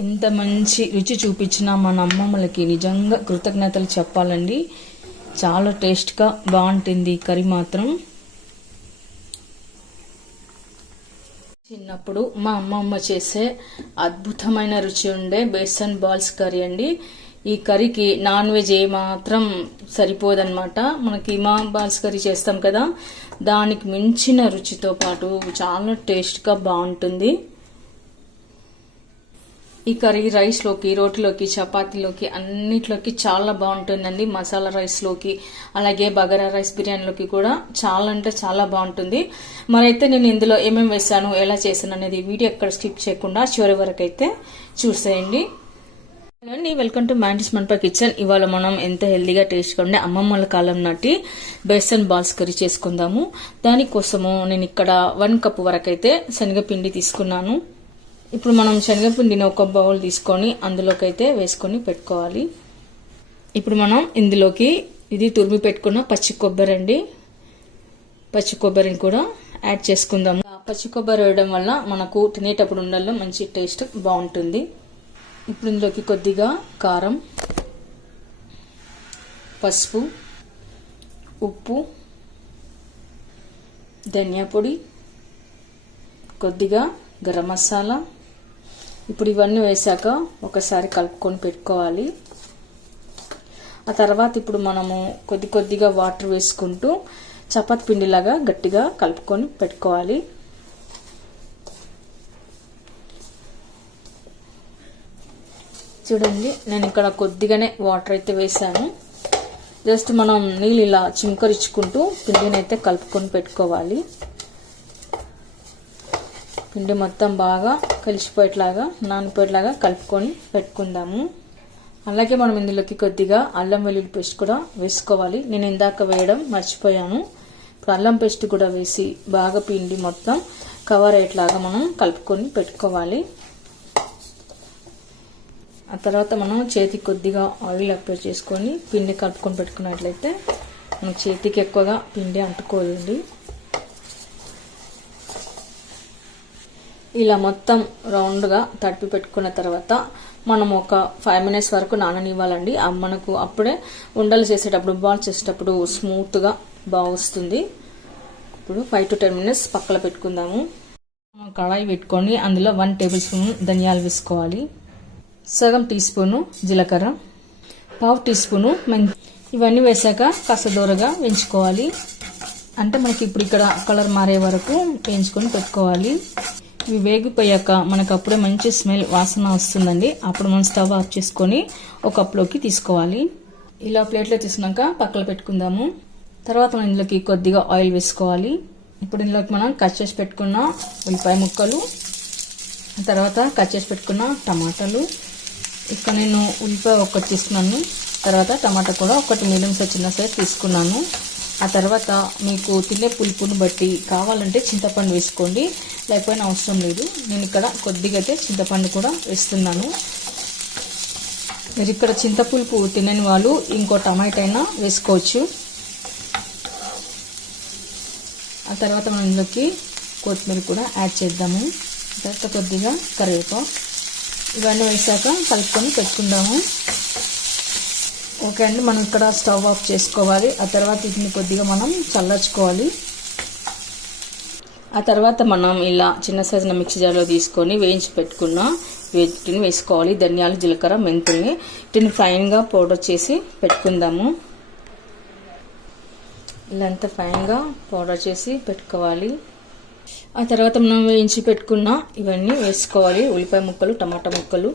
ఇంత మంచి రుచి చూపించిన మన అమ్మమ్మలకి నిజంగా కృతజ్ఞతలు చెప్పాలండి. చాలా టేస్ట్గా బాగుంటుంది కర్రీ మాత్రం. చిన్నప్పుడు మా అమ్మమ్మ చేసే అద్భుతమైన రుచి ఉండే బేసన్ బాల్స్ కర్రీ అండి. ఈ కర్రీకి నాన్ వెజ్ మాత్రం సరిపోదన్నమాట. మనకి మా బాల్స్ కర్రీ చేస్తాం కదా, దానికి మించిన రుచితో పాటు చాలా టేస్ట్గా బాగుంటుంది. ఈ కర్రీ రైస్లోకి, రోటీలోకి, చపాతీలోకి అన్నిట్లోకి చాలా బాగుంటుందండి. మసాలా రైస్లోకి, అలాగే బగారా రైస్, బిర్యానీలోకి కూడా చాలా అంటే చాలా బాగుంటుంది. మరైతే నేను ఇందులో ఏమేమి వేసాను, ఎలా చేశాను అనేది వీడియో ఎక్కడ స్కిప్ చేయకుండా చివరి వరకు అయితే చూసేయండి. Welcome to mantis Mampa kitchen. ఇవాళ మనం ఎంత హెల్దీగా టేస్ట్గా ఉండే అమ్మమ్మల కాలం నాటి బేసన్ బాల్స్ కర్రీ చేసుకుందాము. దానికోసము నేను ఇక్కడ 1 కప్ వరకు అయితే శనగపిండి తీసుకున్నాను. ఇప్పుడు మనం శనగపిండిని ఒక బౌల్ తీసుకొని అందులోకి అయితే వేసుకొని పెట్టుకోవాలి. ఇప్పుడు మనం ఇందులోకి ఇది తురిమి పెట్టుకున్న పచ్చి కొబ్బరి అండి, పచ్చి కొబ్బరిని కూడా యాడ్ చేసుకుందాము. పచ్చి కొబ్బరి వేయడం వల్ల మనకు తినేటప్పుడు ఉండల్లో మంచి టేస్ట్ బాగుంటుంది. ఇప్పుడు ఇందులోకి కొద్దిగా కారం, పసుపు, ఉప్పు, ధనియా పొడి, కొద్దిగా గరం మసాలా. ఇప్పుడు ఇవన్నీ వేసాక ఒకసారి కలుపుకొని పెట్టుకోవాలి. ఆ తర్వాత ఇప్పుడు మనము కొద్దిగా వాటర్ వేసుకుంటూ చపాతీ పిండిలాగా గట్టిగా కలుపుకొని పెట్టుకోవాలి. చూడండి, నేను ఇక్కడ కొద్దిగానే వాటర్ అయితే వేసాను. జస్ట్ మనం నీళ్ళు ఇలా చిమ్కరించుకుంటూ పిండిని అయితే కలుపుకొని పెట్టుకోవాలి. పిండి మొత్తం బాగా కలిసిపోయేట్లాగా, నానిపోయేట్లాగా కలుపుకొని పెట్టుకుందాము. అలాగే మనం ఇందులోకి కొద్దిగా అల్లం వెల్లుల్లి పేస్ట్ కూడా వేసుకోవాలి. నేను ఇందాక వేయడం మర్చిపోయాను. ఇప్పుడు అల్లం పేస్ట్ కూడా వేసి బాగా పిండి మొత్తం కవర్ అయ్యేట్లాగా మనం కలుపుకొని పెట్టుకోవాలి. ఆ తర్వాత మనం చేతికి కొద్దిగా ఆయిల్ అప్లై చేసుకొని పిండి కలుపుకొని పెట్టుకున్నట్లయితే మనకు చేతికి ఎక్కువగా పిండి అంటుకోదండి. ఇలా మొత్తం రౌండ్గా తడిపి పెట్టుకున్న తర్వాత మనం ఒక 5 minutes వరకు నాననివ్వాలండి. మనకు అప్పుడే ఉండలు చేసేటప్పుడు, బాల్ చేసేటప్పుడు స్మూత్గా బాగా వస్తుంది. ఇప్పుడు 5 to 10 minutes పక్కన పెట్టుకుందాము. కడాయి పెట్టుకొని అందులో 1 tablespoon ధనియాలు వేసుకోవాలి, సగం టీ స్పూను జీలకర్ర, 1/2 teaspoon మెంతి. ఇవన్నీ వేసాక కాస్త దూరగా వేయించుకోవాలి. అంటే మనకి ఇప్పుడు ఇక్కడ కలర్ మారే వరకు వేయించుకొని పెట్టుకోవాలి. ఇవి వేగిపోయాక మనకు అప్పుడే మంచి స్మెల్, వాసన వస్తుందండి. అప్పుడు మనం స్టవ్ ఆఫ్ చేసుకొని ఒక కప్లోకి తీసుకోవాలి. ఇలా ప్లేట్లో తీసుకున్నాక పక్కన పెట్టుకుందాము. తర్వాత మనం ఇందులోకి కొద్దిగా ఆయిల్ వేసుకోవాలి. ఇప్పుడు ఇందులోకి మనం కట్ చేసి పెట్టుకున్న ఉల్లిపాయ ముక్కలు, తర్వాత కట్ చేసి పెట్టుకున్న టమాటాలు. ఇక్కడ నేను ఉల్లిపాయ ఒకటి తీసుకున్నాను, తర్వాత టమాటా కూడా ఒకటి మీడియం సైజ్ చిన్న సైజ్ తీసుకున్నాను. ఆ తర్వాత మీకు తినే పులుపుని బట్టి కావాలంటే చింతపండు వేసుకోండి, లేకపోయినా అవసరం లేదు. నేను ఇక్కడ కొద్దిగా అయితే చింతపండు కూడా వేస్తున్నాను. మీరు ఇక్కడ చింతపులుపు తినని వాళ్ళు ఇంకో టమాటా అయినా వేసుకోవచ్చు. ఆ తర్వాత మనం ఇందులోకి కొత్తిమీర కూడా యాడ్ చేద్దాము. తర్వాత కొద్దిగా కరివేపాకు. ఇవన్నీ వేసాక కలుపుకొని పెట్టుకుందాము. ఓకే అండి, మనం ఇక్కడ స్టవ్ ఆఫ్ చేసుకోవాలి. ఆ తర్వాత వీటిని కొద్దిగా మనం చల్లార్చుకోవాలి. ఆ తర్వాత మనం ఇలా చిన్న సైజున మిక్సీ జార్లో తీసుకొని వేయించి పెట్టుకున్న వీటిని వేసుకోవాలి. ధనియాలు, జీలకర్ర, మెంతుల్ని వీటిని ఫైన్గా పౌడర్ చేసి పెట్టుకుందాము. ఇలా అంతా ఫైన్గా పౌడర్ చేసి పెట్టుకోవాలి. ఆ తర్వాత మనం వేయించి పెట్టుకున్న ఇవన్నీ వేసుకోవాలి. ఉల్లిపాయ ముక్కలు, టమాటా ముక్కలు.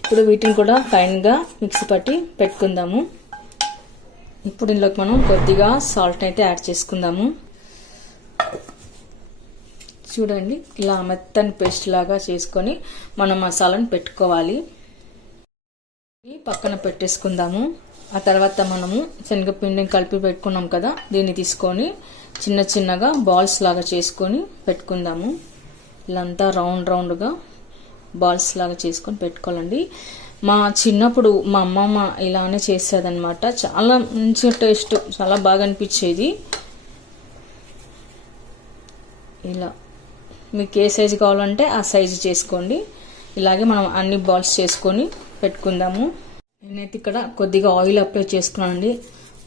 ఇప్పుడు వీటిని కూడా ఫైన్గా మిక్సీ పట్టి పెట్టుకుందాము. ఇప్పుడు ఇందులోకి మనం కొద్దిగా సాల్ట్ అయితే యాడ్ చేసుకుందాము. చూడండి, ఇలా మెత్తని పేస్ట్ లాగా చేసుకొని మనం మసాలాను పెట్టుకోవాలి. పక్కన పెట్టేసుకుందాము. ఆ తర్వాత మనము శనగపిండిని కలిపి పెట్టుకున్నాం కదా, దీన్ని తీసుకొని చిన్న చిన్నగా బాల్స్ లాగా చేసుకొని పెట్టుకుందాము. ఇలా అంతా రౌండ్గా బాల్స్ లాగా చేసుకొని పెట్టుకోవాలండి. మా చిన్నప్పుడు మా అమ్మమ్మ ఇలానే చేసేదన్నమాట. చాలా మంచి టేస్ట్, చాలా బాగా అనిపించేది. ఇలా మీకు ఏ సైజు కావాలంటే ఆ సైజు చేసుకోండి. ఇలాగే మనం అన్ని బాల్స్ చేసుకొని పెట్టుకుందాము. నేనైతే ఇక్కడ కొద్దిగా ఆయిల్ అప్లై చేసుకున్నానండి.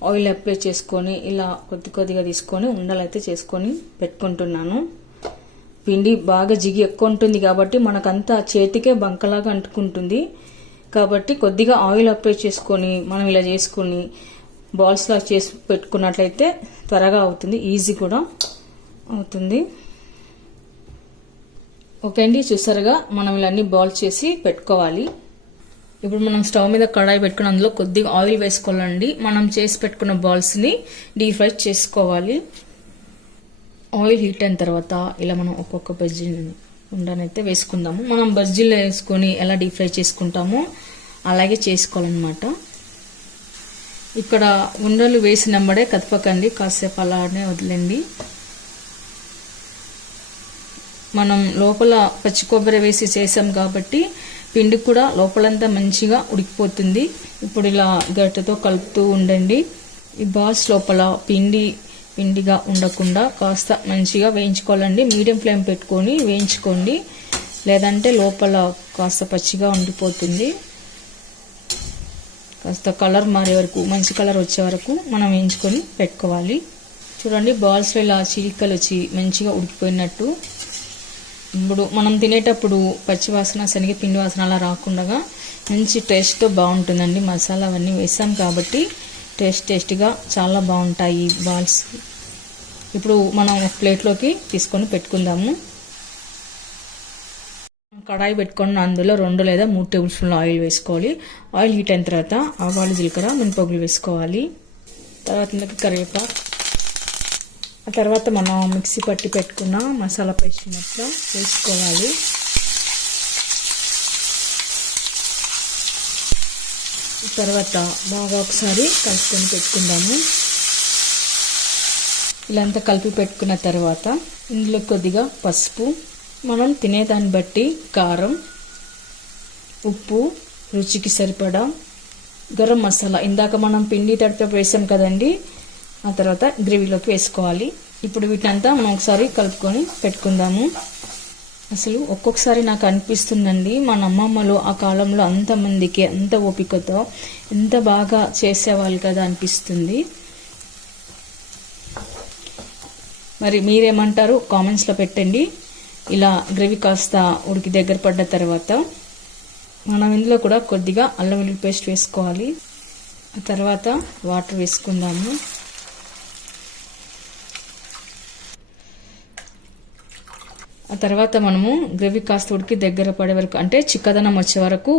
ఆయిల్ అప్లై చేసుకొని ఇలా కొద్దిగా తీసుకొని ఉండలైతే చేసుకొని పెట్టుకుంటున్నాను. పిండి బాగా జిగి ఎక్కువ ఉంటుంది కాబట్టి మనకంతా చేతికే బంకలాగా అంటుకుంటుంది. కాబట్టి కొద్దిగా ఆయిల్ అప్లై చేసుకొని మనం ఇలా చేసుకొని బాల్స్ లాగా చేసి పెట్టుకున్నట్లయితే త్వరగా అవుతుంది, ఈజీ కూడా అవుతుంది. ఓకే అండి, చూసారుగా మనం ఇలా అన్ని బాల్స్ చేసి పెట్టుకోవాలి. ఇప్పుడు మనం స్టవ్ మీద కడాయి పెట్టుకుని అందులో కొద్దిగా ఆయిల్ వేసుకోవాలండి. మనం చేసి పెట్టుకున్న బాల్స్ని డీప్ ఫ్రై చేసుకోవాలి. ఆయిల్ హీట్ అయిన తర్వాత ఇలా మనం ఒక్కొక్క బజ్జీని ఉండనైతే వేసుకుందాము. మనం బజ్జీలు వేసుకొని ఎలా డీప్ ఫ్రై చేసుకుంటామో అలాగే చేసుకోవాలన్నమాట. ఇక్కడ ఉండలు వేసినమ్మడే కదపకండి, కాసేపు అలానే వదిలేండి. మనం లోపల పచ్చి కొబ్బరి వేసి చేసాం కాబట్టి పిండి కూడా లోపలంతా మంచిగా ఉడికిపోతుంది. ఇప్పుడు ఇలా గరిటెతో కలుపుతూ ఉండండి. ఈ బాల్స్ లోపల పిండిగా ఉండకుండా కాస్త మంచిగా వేయించుకోవాలండి. మీడియం ఫ్లేమ్ పెట్టుకొని వేయించుకోండి, లేదంటే లోపల కాస్త పచ్చిగా ఉండిపోతుంది. కాస్త కలర్ మారే వరకు, మంచి కలర్ వచ్చే వరకు మనం వేయించుకొని పెట్టుకోవాలి. చూడండి, బాల్స్లో ఇలా చిలికలు వచ్చి మంచిగా ఉడికిపోయినట్టు. ఇప్పుడు మనం తినేటప్పుడు పచ్చి వాసన, శనగపిండి వాసన అలా రాకుండా మంచి టేస్ట్తో బాగుంటుందండి. మసాలా అవన్నీ వేసాం కాబట్టి టేస్టీగా చాలా బాగుంటాయి ఈ బాల్స్. ఇప్పుడు మనం ఒక ప్లేట్లోకి తీసుకొని పెట్టుకుందాము. కడాయి పెట్టుకొని అందులో 2 లేదా 3 టేబుల్ స్పూన్ల ఆయిల్ వేసుకోవాలి. ఆయిల్ హీట్ అయిన తర్వాత ఆవాలు, జీలకర్ర, మినపగుళ్ళు వేసుకోవాలి. తర్వాత ఇందులోకి కరివేపాకు, ఆ తర్వాత మనం మిక్సీ పట్టి పెట్టుకున్న మసాలా పేస్ట్ మొత్తం వేసుకోవాలి. తర్వాత బాగా ఒకసారి కలుపుకొని పెట్టుకుందాము. ఇలా అంతా కలిపి పెట్టుకున్న తర్వాత ఇందులో కొద్దిగా పసుపు, మనం తినేదాన్ని బట్టి కారం, ఉప్పు, రుచికి సరిపడా, గరం మసాలా ఇందాక మనం పిండి తడిపి వేసాం కదండి, ఆ తర్వాత గ్రేవీలోకి వేసుకోవాలి. ఇప్పుడు వీటంతా మనం ఒకసారి కలుపుకొని పెట్టుకుందాము. అసలు ఒక్కొక్కసారి నాకు అనిపిస్తుందండి, మన అమ్మమ్మలు ఆ కాలంలో అంతమందికి అంత ఓపికతో ఎంత బాగా చేసేవాళ్ళు కదా అనిపిస్తుంది. మరి మీరేమంటారు కామెంట్స్లో పెట్టండి. ఇలా గ్రేవీ కాస్త ఉడికి దగ్గర పడ్డ తర్వాత మనం ఇందులో కూడా కొద్దిగా అల్లం వెల్లుల్లి పేస్ట్ వేసుకోవాలి. ఆ తర్వాత వాటర్ వేసుకుందాము. ఆ తర్వాత మనము గ్రేవీ కాస్త ఉడికి దగ్గర పడే వరకు, అంటే చిక్కదనం వచ్చే వరకు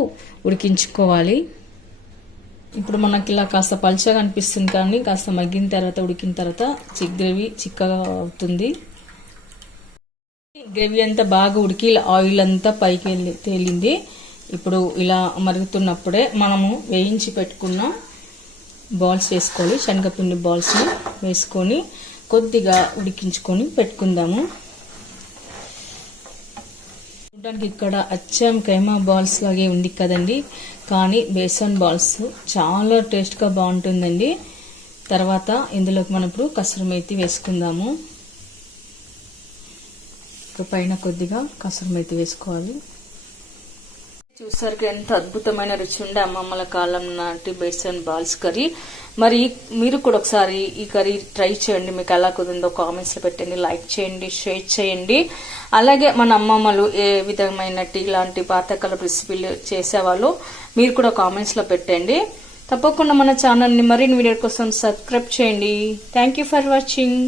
ఉడికించుకోవాలి. ఇప్పుడు మనకి ఇలా కాస్త పల్చగా అనిపిస్తుంది కానీ కాస్త మగ్గిన తర్వాత, ఉడికిన తర్వాత గ్రేవీ చిక్కగా అవుతుంది. గ్రేవీ అంతా బాగా ఉడికి ఆయిల్ అంతా పైకి తేలింది. ఇప్పుడు ఇలా మరుగుతున్నప్పుడే మనము వేయించి పెట్టుకున్న బాల్స్ వేసుకోవాలి. శనగపిండి బాల్స్ని వేసుకొని కొద్దిగా ఉడికించుకొని పెట్టుకుందాము. చూడడానికి ఇక్కడ అచ్చం కైమా బాల్స్ లాగే ఉంది కదండి, కానీ బేసన్ బాల్స్ చాలా టేస్ట్గా బాగుంటుందండి. తర్వాత ఇందులోకి మనం ఇప్పుడు కసూరి మేతి వేసుకుందాము. పైన కొద్దిగా కసూరి మేతి వేసుకోవాలి. చూసారు ఎంత అద్భుతమైన రుచి ఉండే అమ్మమ్మల కాలం నాటి బేసన్ బాల్స్ కర్రీ. మరి మీరు కూడా ఒకసారి ఈ కర్రీ ట్రై చేయండి. మీకు ఎలా కుదిరిందో కామెంట్స్లో పెట్టండి, లైక్ చేయండి, షేర్ చేయండి. అలాగే మన అమ్మమ్మలు ఏ విధమైన ఇలాంటి పాతకాలపు రెసిపీలు చేసేవాళ్ళు మీరు కూడా కామెంట్స్లో పెట్టండి. తప్పకుండా మన ఛానల్ని మరిన్ని వీడియో కోసం సబ్స్క్రైబ్ చేయండి. Thank you for watching.